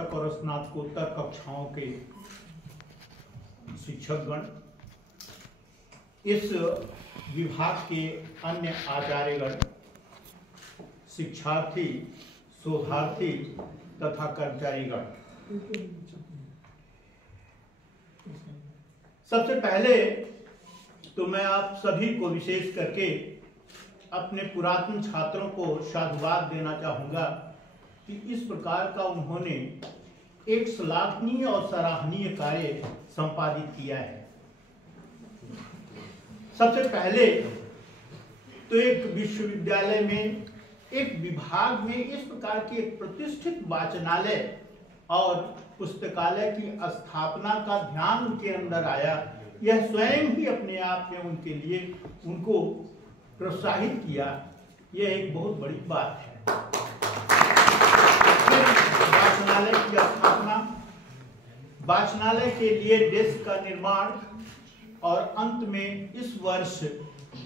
स्नातक और स्नातकोत्तर कक्षाओं के शिक्षकगण, इस विभाग के अन्य आचार्यगण, शिक्षार्थी, शोधार्थी तथा कर्मचारीगण, सबसे पहले तो मैं आप सभी को विशेष करके अपने पुरातन छात्रों को साधुवाद देना चाहूंगा कि इस प्रकार का उन्होंने एक श्लाघनीय और सराहनीय कार्य संपादित किया है। सबसे पहले तो एक विश्वविद्यालय में, एक विभाग में इस प्रकार की एक प्रतिष्ठित वाचनालय और पुस्तकालय की स्थापना का ध्यान उनके अंदर आया, यह स्वयं ही अपने आप में उनके लिए उनको प्रोत्साहित किया, यह एक बहुत बड़ी बात है। वाचनालय की स्थापना, वाचनालय के लिए डेस्क का निर्माण और अंत में इस वर्ष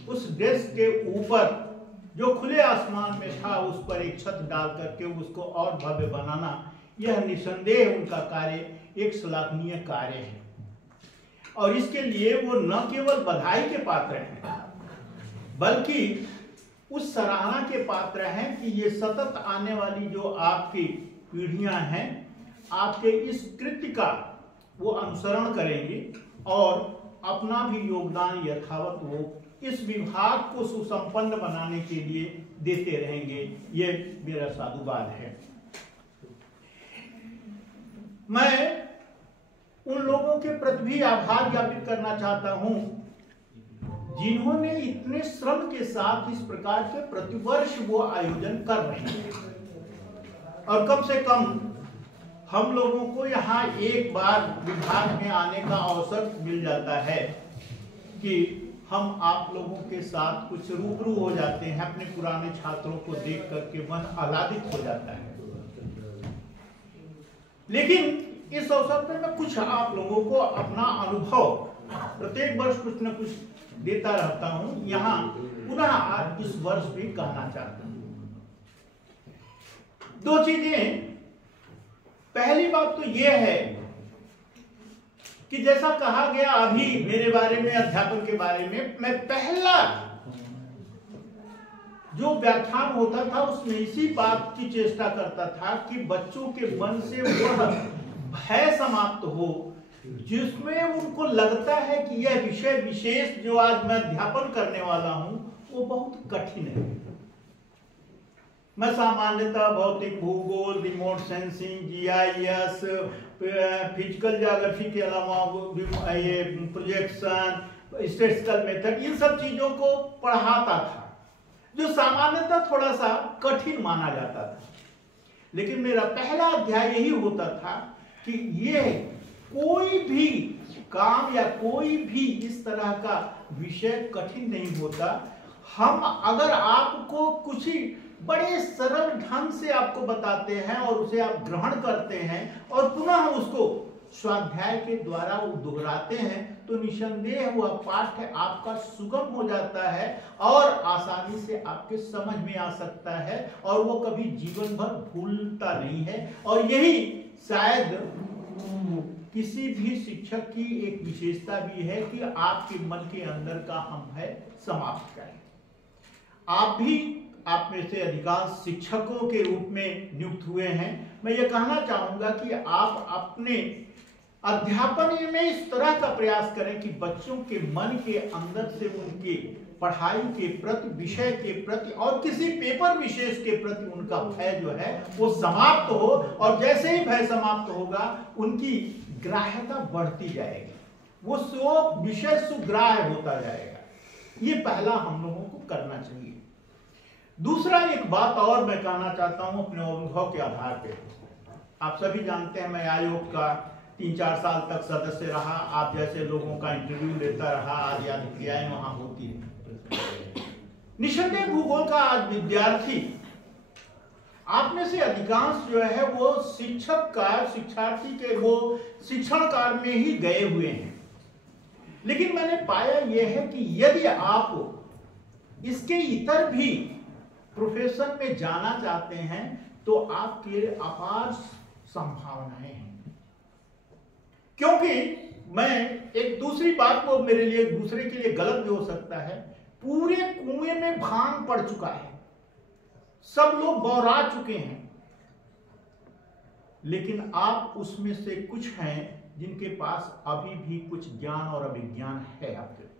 उस डेस्क के ऊपर जो खुले आसमान में था उस पर एक छत डाल करके उसको और भव्य बनाना, यह निसंदेह उनका कार्य एक श्लाघनीय कार्य है। और इसके लिए वो न केवल बधाई के पात्र हैं बल्कि उस सराहना के पात्र हैं कि ये सतत आने वाली जो आपकी पीढ़ियां हैं आपके इस कृत्य का वो अनुसरण करेंगे और अपना भी योगदान यथावत वो इस विभाग को सुसंपन्न बनाने के लिए देते रहेंगे। ये मेरा साधुवाद है। मैं उन लोगों के प्रति भी आभार ज्ञापित करना चाहता हूं जिन्होंने इतने श्रम के साथ इस प्रकार के प्रतिवर्ष वो आयोजन कर रहे हैं। और कम से कम हम लोगों को यहाँ एक बार विभाग में आने का अवसर मिल जाता है कि हम आप लोगों के साथ कुछ रूबरू हो जाते हैं, अपने पुराने छात्रों को देख करके मन आह्लादित हो जाता है। लेकिन इस अवसर पर मैं कुछ आप लोगों को अपना अनुभव प्रत्येक वर्ष कुछ न कुछ देता रहता हूं, यहाँ पुनः आज इस वर्ष भी कहना चाहता हूं। दो चीजें। पहली बात तो यह है कि जैसा कहा गया अभी मेरे बारे में, अध्यापन के बारे में, मैं पहला जो व्याख्यान होता था उसमें इसी बात की चेष्टा करता था कि बच्चों के मन से वह भय समाप्त हो जिसमें उनको लगता है कि यह विषय विशेष जो आज मैं अध्यापन करने वाला हूं वो बहुत कठिन है। मैं सामान्यतः भौतिक भूगोल, remote sensing, GIS, physical geography के अलावा ये प्रोजेक्शन, स्टैटिस्टिकल मेथड, इन सब चीजों को पढ़ाता था जो सामान्यतः थोड़ा सा कठिन माना जाता था। लेकिन मेरा पहला अध्याय यही होता था कि ये कोई भी काम या कोई भी इस तरह का विषय कठिन नहीं होता। हम अगर आपको कुछ ही बड़े सरल ढंग से आपको बताते हैं और उसे आप ग्रहण करते हैं और पुनः उसको स्वाध्याय के द्वारा वो दोहराते हैं तो निसंदेह वह पाठ्य आपका सुगम हो जाता है और आसानी से आपके समझ में आ सकता है और वो कभी जीवन भर भूलता नहीं है। और यही शायद किसी भी शिक्षक की एक विशेषता भी है कि आपके मन के अंदर का हम है समाप्त करें। आप भी, आप में से अधिकांश शिक्षकों के रूप में नियुक्त हुए हैं। मैं ये कहना चाहूंगा कि आप अपने अध्यापन में इस तरह का प्रयास करें कि बच्चों के मन के अंदर से उनके पढ़ाई के प्रति, विषय के प्रति और किसी पेपर विशेष के प्रति उनका भय जो है वो समाप्त हो और जैसे ही भय समाप्त होगा उनकी ग्राह्यता बढ़ती जाएगी, वो विषय सुग्राह्य होता जाएगा। ये पहला हम लोगों को करना चाहिए। दूसरा एक बात और मैं कहना चाहता हूं अपने अनुभव के आधार पे। आप सभी जानते हैं मैं आयोग का 3-4 साल तक सदस्य रहा, आप जैसे लोगों का इंटरव्यू लेता रहा, आदि आदि क्रियाएं वहां होती है। निसंदेह भूगोल का आज विद्यार्थी, आप में से अधिकांश जो है वो शिक्षक का, शिक्षार्थी के वो शिक्षण कार्य में ही गए हुए हैं। लेकिन मैंने पाया यह है कि यदि आप इसके इतर भी प्रोफेशन में जाना चाहते हैं तो आपके अपार संभावनाएं हैं। क्योंकि मैं एक दूसरी बात को मेरे लिए दूसरे के लिए गलत भी हो सकता है, पूरे कुएं में भांग पड़ चुका है, सब लोग बौरा चुके हैं, लेकिन आप उसमें से कुछ हैं जिनके पास अभी भी कुछ ज्ञान और अभिज्ञान है आपके पास।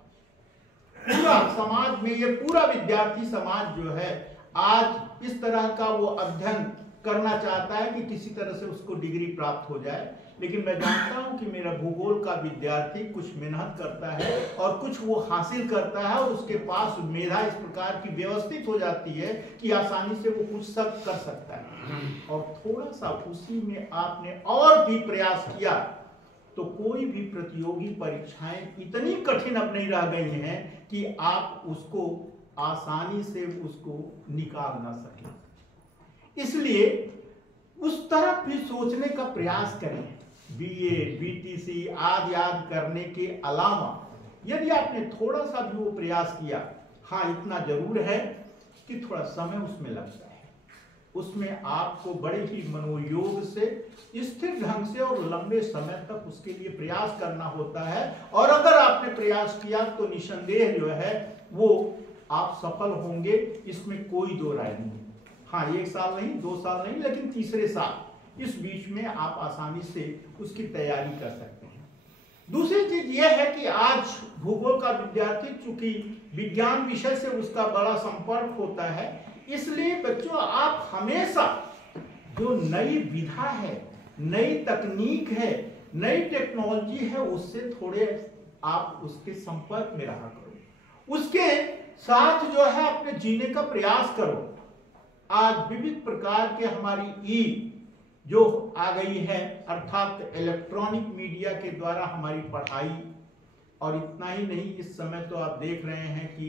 पूरा समाज में ये पूरा विद्यार्थी समाज जो है आज इस तरह का वो अध्ययन करना चाहता है कि किसी तरह से उसको डिग्री प्राप्त हो जाए, लेकिन मैं जानता हूं कि मेरा भूगोल का विद्यार्थी कुछ मेहनत करता है और कुछ वो हासिल करता है और उसके पास मेधा इस प्रकार की व्यवस्थित हो जाती है कि आसानी से वो कुछ सब कर सकता है। और थोड़ा सा उसी में आपने और भी प्रयास किया तो कोई भी प्रतियोगी परीक्षाएं इतनी कठिन अब नहीं रह गई हैं कि आप उसको आसानी से उसको निकाल ना सके। इसलिए उस तरफ भी सोचने का प्रयास करें। बीए, बीटीसी आदि याद करने के अलावा यदि आपने थोड़ा सा भी वो प्रयास किया, हाँ इतना जरूर है कि थोड़ा समय उसमें लगता है, उसमें आपको बड़े ही मनोयोग से स्थिर ढंग से और लंबे समय तक उसके लिए प्रयास करना होता है। और अगर आपने प्रयास किया तो निसंदेह जो है वो आप सफल होंगे, इसमें कोई दो राय नहीं। हाँ 1 साल नहीं, 2 साल नहीं, लेकिन तीसरे साल इस बीच में आप आसानी से उसकी तैयारी कर सकते हैं। दूसरी चीज यह है कि आज भूगोल का विद्यार्थी चूंकि विज्ञान विषय से उसका बड़ा संपर्क होता है, इसलिए बच्चों आप हमेशा जो नई विधा है, नई तकनीक है, नई टेक्नोलॉजी है, उससे थोड़े आप उसके संपर्क में रहा करो, उसके साथ जो है अपने जीने का प्रयास करो। आज विविध प्रकार के हमारी जो आ गई है, अर्थात इलेक्ट्रॉनिक मीडिया के द्वारा हमारी पढ़ाई, और इतना ही नहीं, इस समय तो आप देख रहे हैं कि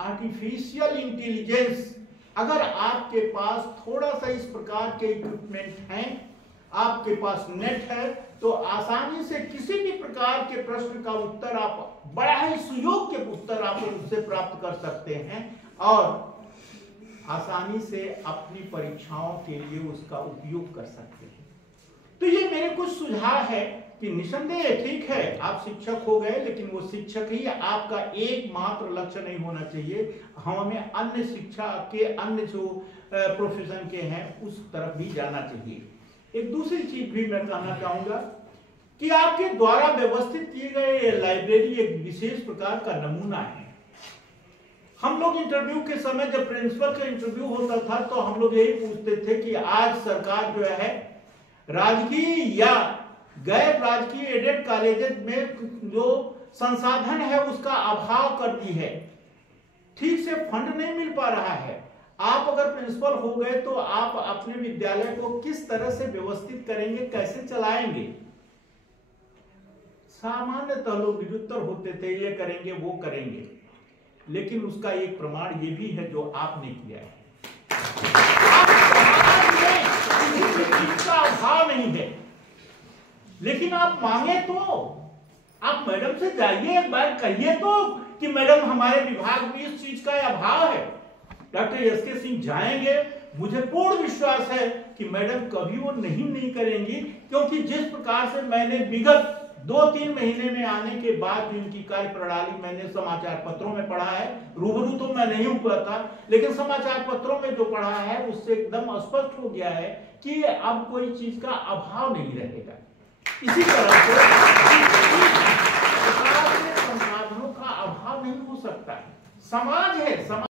आर्टिफिशियल इंटेलिजेंस, अगर आपके पास थोड़ा सा इस प्रकार के इक्विपमेंट हैं, आपके पास नेट है, तो आसानी से किसी भी प्रकार के प्रश्न का उत्तर आप बड़ा ही सुयोग्य उत्तर आप उससे प्राप्त कर सकते हैं और आसानी से अपनी परीक्षाओं के लिए उसका उपयोग कर सकते हैं। तो ये मेरे कुछ सुझाव है कि निसंदेह ठीक है आप शिक्षक हो गए, लेकिन वो शिक्षक ही आपका एकमात्र लक्ष्य नहीं होना चाहिए। हमें अन्य शिक्षा के अन्य जो प्रोफेशन के हैं उस तरफ भी जाना चाहिए। एक दूसरी चीज भी मैं कहना चाहूंगा कि आपके द्वारा व्यवस्थित किए गए लाइब्रेरी एक विशेष प्रकार का नमूना है। हम लोग इंटरव्यू के समय जब प्रिंसिपल का इंटरव्यू होता था तो हम लोग यही पूछते थे कि आज सरकार जो है राजकीय या गैर राजकीय एडेड कॉलेजेस में जो संसाधन है उसका अभाव कर दी है, ठीक से फंड नहीं मिल पा रहा है। आप अगर प्रिंसिपल हो गए तो आप अपने विद्यालय को किस तरह से व्यवस्थित करेंगे, कैसे चलाएंगे। सामान्यतः लोग निरुत्तर होते थे, ये करेंगे वो करेंगे, लेकिन उसका एक प्रमाण ये भी है जो आपने किया है। आप अभाव नहीं है, लेकिन आप मांगे तो आप मैडम से जाइए, एक बार कहिए तो कि मैडम हमारे विभाग में इस चीज का अभाव है। Doctor S K. सिंह जाएंगे, मुझे पूर्ण विश्वास है कि मैडम कभी वो नहीं करेंगी, क्योंकि जिस प्रकार से मैंने विगत 2-3 महीने में आने के बाद भी उनकी कार्य प्रणाली मैंने समाचार पत्रों में पढ़ा है, रूबरू तो मैं नहीं हुआ था, लेकिन समाचार पत्रों में जो पढ़ा है उससे एकदम स्पष्ट हो गया है कि अब कोई चीज का अभाव नहीं रहेगा। इसी तरह से संसाधनों का अभाव नहीं हो सकता है। समाज है, समाज